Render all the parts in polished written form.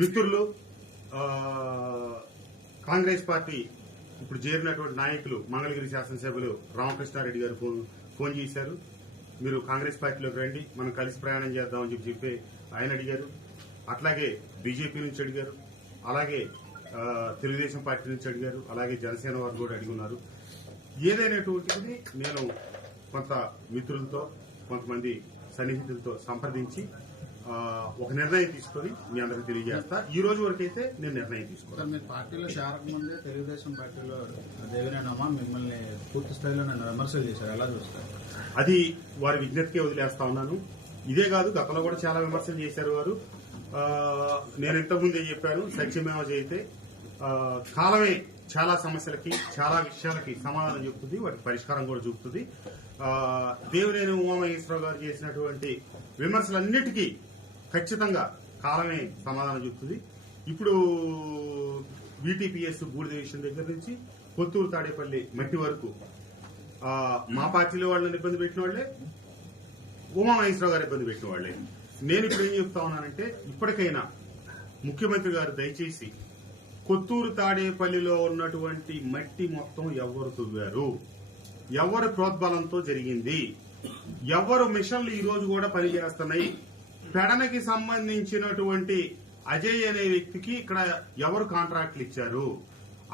మిత్రులు కాంగ్రెస్ పార్టీ ఇప్పుడు చేరినటువంటి నాయకులు మంగళగిరి శాసనసభ్యులు రామకృష్ణారెడ్డి గారు ఫోన్ చేశారు. మీరు కాంగ్రెస్ పార్టీలోకి రండి, మనం కలిసి ప్రయాణం చేద్దామని చెప్పి ఆయన అడిగారు. అట్లాగే బీజేపీ నుంచి అడిగారు, అలాగే తెలుగుదేశం పార్టీ నుంచి అడిగారు, అలాగే జనసేన వారు కూడా అడిగున్నారు. ఏదైనటువంటిది నేను కొంత మిత్రులతో కొంతమంది సన్నిహితులతో సంప్రదించి ఒక నిర్ణయం తీసుకొని మీ అందరికి తెలియజేస్తా. ఈ రోజు వరకు అయితే నేను నిర్ణయం తీసుకున్నాను. మీరు పార్టీలో చేరకముందే తెలుగుదేశం పార్టీలో దేవినేనమ్మా మిమ్మల్ని పూర్తి స్థాయిలో నన్ను విమర్శలు చేశారు, ఎలా చూస్తారు? అది వారి విజ్ఞతకే వదిలేస్తా ఉన్నాను. ఇదే కాదు, గతంలో కూడా చాలా విమర్శలు చేశారు వారు. నేను ఇంతకుముందే చెప్పాను, సత్యమేవ జయతే, కాలమే చాలా సమస్యలకి చాలా విషయాలకి సమాధానం చెబుతుంది, వాటికి పరిష్కారం కూడా చూపుతుంది. దేవినేని ఉమామహేశ్వరరావు గారు చేసినటువంటి విమర్శలన్నిటికీ ఖచ్చితంగా కాలమే సమాధానం చెబుతుంది. ఇప్పుడు వీటీపీఎస్ బూడిద విషయం దగ్గర నుంచి కొత్తూరు తాడేపల్లి మట్టి వరకు మా పార్టీలో వాళ్ళని ఇబ్బంది పెట్టిన వాళ్లే, ఉమామహేశ్వరరావు గారు ఇబ్బంది పెట్టిన వాళ్లే. నేను ఇప్పుడు ఏం చెప్తా ఉన్నానంటే, ఇప్పటికైనా ముఖ్యమంత్రి గారు దయచేసి కొత్తూరు తాడేపల్లిలో ఉన్నటువంటి మట్టి మొత్తం ఎవరు తవ్వారు, ఎవరు ప్రోద్బలంతో జరిగింది, ఎవరు మిషన్లు ఈ రోజు కూడా పనిచేస్తున్నాయి, పెడనకి సంబంధించినటువంటి అజయ్ అనే వ్యక్తికి ఇక్కడ ఎవరు కాంట్రాక్ట్లు ఇచ్చారు,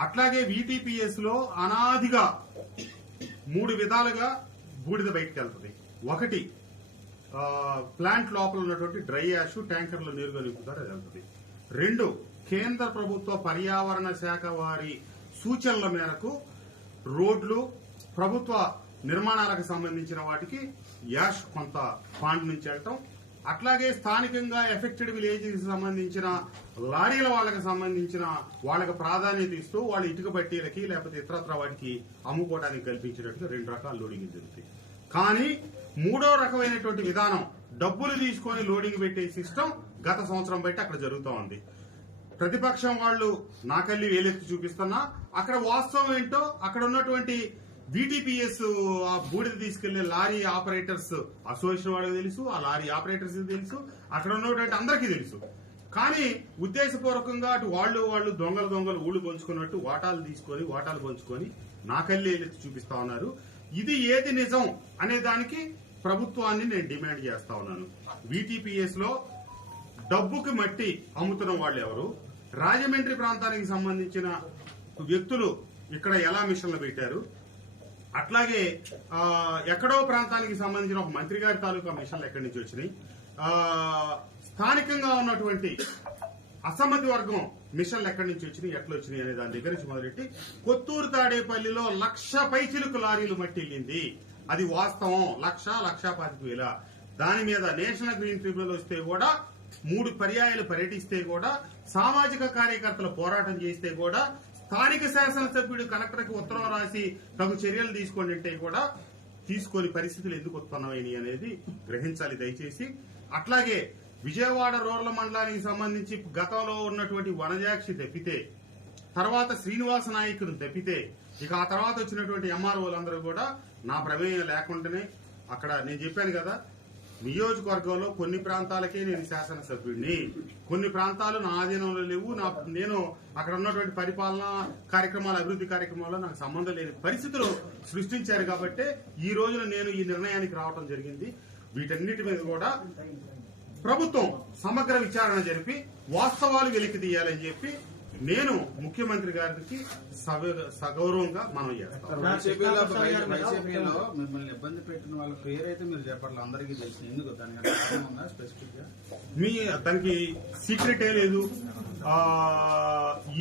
అట్లాగే వీటీపీఎస్ లో అనాదిగా 3 విధాలుగా బూడిద బయటకు వెళ్తుంది. ఒకటి, ప్లాంట్ లోపల ఉన్నటువంటి డ్రై యాష్ ట్యాంకర్లో నీరుగా నింపుతారు, అది వెళ్తుంది. 2, కేంద్ర ప్రభుత్వ పర్యావరణ శాఖ వారి సూచనల మేరకు రోడ్లు ప్రభుత్వ నిర్మాణాలకు సంబంధించిన వాటికి యాష్ కొంత ఫండ్ నుంచి వెళ్ళటం, అట్లాగే స్థానికంగా ఎఫెక్టెడ్ విలేజెస్ సంబంధించిన లారీల వాళ్ళకి సంబంధించిన వాళ్ళకి ప్రాధాన్యత ఇస్తూ వాళ్ళ ఇటుక బట్టీలకి లేకపోతే ఇతరత్ర వాటికి అమ్ముకోవడానికి కల్పించినట్టుగా 2 రకాల లోడింగ్ జరుగుతాయి. కానీ 3వ రకమైనటువంటి విధానం, డబ్బులు తీసుకొని లోడింగ్ పెట్టే సిస్టమ్ గత సంవత్సరం బట్టి అక్కడ జరుగుతూ ఉంది. ప్రతిపక్షం వాళ్ళు నాకల్లి వేలెత్తి చూపిస్తున్నా అక్కడ వాస్తవం ఏంటో అక్కడ ఉన్నటువంటి వీటీపీఎస్ ఆ బూడిద తీసుకెళ్లే లారీ ఆపరేటర్స్ అసోసియేషన్ వాళ్ళకి తెలుసు, ఆ లారీ ఆపరేటర్స్ తెలుసు, అక్కడ ఉన్నటువంటి అందరికీ తెలుసు. కానీ ఉద్దేశపూర్వకంగా అటు వాళ్ళు దొంగలు ఊళ్ళు పంచుకున్నట్టు వాటాలు పంచుకొని నాకల్లి వేలెత్తి చూపిస్తా ఉన్నారు. ఇది ఏది నిజం అనే దానికి ప్రభుత్వాన్ని నేను డిమాండ్ చేస్తా ఉన్నాను. వీటీపీఎస్ లో డబ్బుకి మట్టి అమ్ముతున్న వాళ్ళు ఎవరు, రాజమండ్రి ప్రాంతానికి సంబంధించిన వ్యక్తులు ఇక్కడ ఎలా మిషన్లు పెట్టారు, అట్లాగే ఎక్కడో ప్రాంతానికి సంబంధించిన ఒక మంత్రి గారి తాలూకా మిషన్లు ఎక్కడి నుంచి వచ్చినాయి, స్థానికంగా ఉన్నటువంటి అసమ్మతి వర్గం మిషన్లు ఎక్కడి నుంచి వచ్చినాయి, ఎట్లా వచ్చినాయి అనే దాని దగ్గర నుంచి మొదలెట్టి కొత్తూరు తాడేపల్లిలో 1,00,000 పైచిలుకు లారీలు మట్టి వెళ్ళింది. అది వాస్తవం. 1,00,000 దాని మీద నేషనల్ గ్రీన్ ట్రిబ్యునల్ వస్తే కూడా 3 పర్యాయాలు పర్యటిస్తే కూడా, సామాజిక కార్యకర్తలు పోరాటం చేస్తే కూడా, స్థానిక శాసనసభ్యుడు కలెక్టర్కి ఉత్తరం రాసి తగు చర్యలు తీసుకోండి అంటే కూడా తీసుకొని పరిస్థితులు ఎందుకు ఉత్పన్నమైనవి అనేది గ్రహించాలి దయచేసి. అట్లాగే విజయవాడ రూరల్ మండలానికి సంబంధించి గతంలో ఉన్నటువంటి వనజాక్షి తప్పితే, తర్వాత శ్రీనివాస నాయకుని తప్పితే, ఇక ఆ తర్వాత వచ్చినటువంటి ఎంఆర్ఓలందరూ కూడా నా ప్రమేయం లేకుండానే అక్కడ నేను చెప్పాను కదా, నియోజకవర్గంలో కొన్ని ప్రాంతాలకే నేను శాసనసభ్యుడిని, కొన్ని ప్రాంతాలు నా ఆధీనంలో లేవు, నేను అక్కడ ఉన్నటువంటి పరిపాలన కార్యక్రమాలు అభివృద్ధి కార్యక్రమాల్లో నాకు సంబంధం లేని పరిస్థితులు సృష్టించారు. కాబట్టి ఈ రోజున నేను ఈ నిర్ణయానికి రావడం జరిగింది. వీటన్నిటి మీద కూడా ప్రభుత్వం సమగ్ర విచారణ జరిపి వాస్తవాలు వెలికి తీయాలని చెప్పి నేను ముఖ్యమంత్రి గారికి సగౌరవంగా మనం చేస్తాం. వైసీపీలో మిమ్మల్ని ఇబ్బంది పెట్టిన వాళ్ళ పేరైతే మీరు చెప్పాలి, అందరికీ తెలిసి. ఎందుకు దానికి స్పెసిఫిక్ గా దానికి సీక్రెటే లేదు.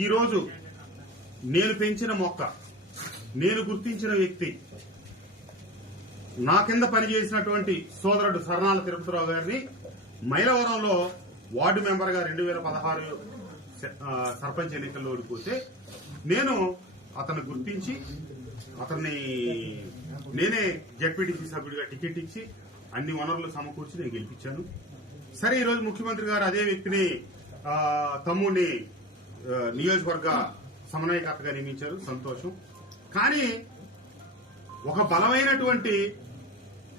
ఈ రోజు నేను పెంచిన మొక్క, నేను గుర్తించిన వ్యక్తి, నా కింద పనిచేసినటువంటి సోదరుడు సర్నాల తిరుపతిరావు గారిని మైలవరంలో వార్డు మెంబర్ గా 2016 సర్పంచ్ ఎన్నికల్లో ఓడిపోతే నేను అతన్ని గుర్తించి అతన్ని నేనే జడ్పీటీసీ సభ్యుడిగా టికెట్ ఇచ్చి అన్ని వనరులు సమకూర్చి నేను గెలిపించాను. సరే, ఈ రోజు ముఖ్యమంత్రి గారు అదే వ్యక్తిని తమ్ముడిని నియోజకవర్గ సమన్వయకర్తగా నియమించారు, సంతోషం. కానీ ఒక బలమైనటువంటి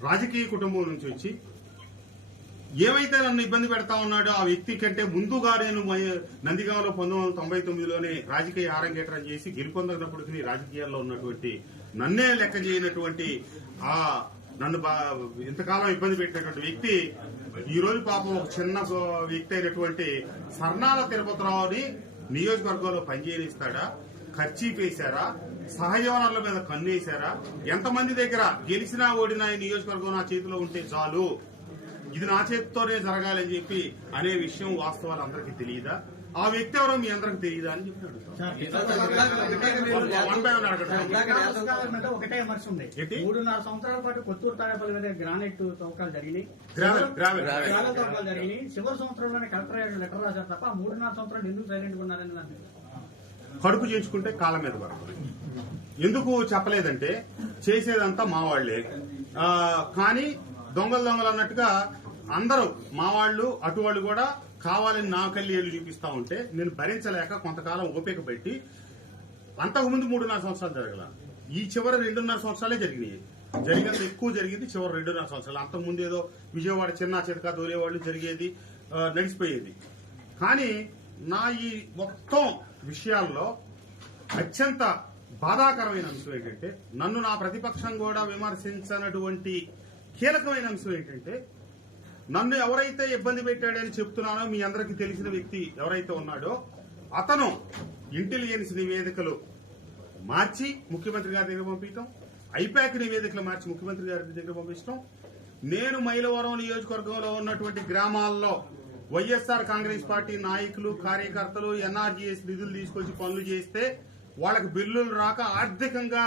రాజకీయ కుటుంబం నుంచి వచ్చి ఏమైతే నన్ను ఇబ్బంది పెడతా ఉన్నాడో ఆ వ్యక్తి కంటే ముందుగా నేను నందిగామలో 1999లోనే రాజకీయ ఆరంగేట్రం చేసి గెలుపొందినప్పటికీ రాజకీయాల్లో ఉన్నటువంటి నన్నే లెక్క చేయనటువంటి ఆ నన్ను ఇంతకాలం ఇబ్బంది పెట్టినటువంటి వ్యక్తి ఈ రోజు పాపం ఒక చిన్న వ్యక్తి అయినటువంటి సర్నాల తిరుపతిరావుని నియోజకవర్గంలో పనిచేయనిస్తాడా? ఖర్చీ వేశారా? సహజ వనరుల మీద కన్నేశారా? ఎంతమంది దగ్గర గెలిచినా ఓడినా ఈ నియోజకవర్గం నా చేతిలో ఉంటే చాలు, ఇది నా చేతితోనే జరగాలని చెప్పి అనే విషయం వాస్తవాలు అందరికీ తెలియదా? ఆ వ్యక్తి ఎవరో మీ అందరికి తెలియదా అని చెప్పి ఒకటే విమర్శ ఉంది. 3.5 సంవత్సరాల పాటు కొత్తూరు తాడేపల్లి మీద గ్రానైట్ తవ్వకాలు జరిగినాయి, గ్రావెల్ తవ్వకాలు జరిగినాయి. చివరి సంవత్సరంలోనే కలెక్టర్ లెటర్ రాశారు తప్ప 3.5 సంవత్సరాలు ఎందుకు సైలెంట్ గా ఉన్నారని నాకు కడుపు చేయించుకుంటే కాళ్ళ మీద పడుతుంది. ఎందుకు చెప్పలేదంటే చేసేదంతా మా వాళ్లే, కానీ దొంగలు అన్నట్టుగా అందరూ మా వాళ్ళు అటు వాళ్ళు కూడా కావాలని నా కళ్ళి ఏళ్ళు చూపిస్తా ఉంటే నేను భరించలేక కొంతకాలం ఓపిక పెట్టి, అంతకుముందు 3.5 సంవత్సరాలు జరగల, ఈ చివరి 2.5 సంవత్సరాలే జరిగినాయి. జరిగినంత ఎక్కువ జరిగింది చివరి 2.5 సంవత్సరాలు. అంతకుముందు ఏదో విజయవాడ చిన్న చితక దోలేవాళ్ళు జరిగేది, నడిచిపోయేది. కానీ నా ఈ మొత్తం విషయాల్లో అత్యంత బాధాకరమైన అంశం ఏంటంటే, నన్ను నా ప్రతిపక్షం కూడా విమర్శించనటువంటి కీలకమైన అంశం ఏంటంటే, నన్ను ఎవరైతే ఇబ్బంది పెట్టాడని చెప్తున్నానో మీ అందరికీ తెలిసిన వ్యక్తి ఎవరైతే ఉన్నాడో అతను ఇంటెలిజెన్స్ నివేదికలు మార్చి ముఖ్యమంత్రి గారి దగ్గర పంపించడం, ఐపాక్ నివేదికలు మార్చి ముఖ్యమంత్రి గారి దగ్గర పంపించడం, నేను మైలవరం నియోజకవర్గంలో ఉన్నటువంటి గ్రామాల్లో వైఎస్ఆర్ కాంగ్రెస్ పార్టీ నాయకులు కార్యకర్తలు ఎన్ఆర్జీఎస్ నిధులు తీసుకొచ్చి పనులు చేస్తే వాళ్ళకి బిల్లులు రాక ఆర్థికంగా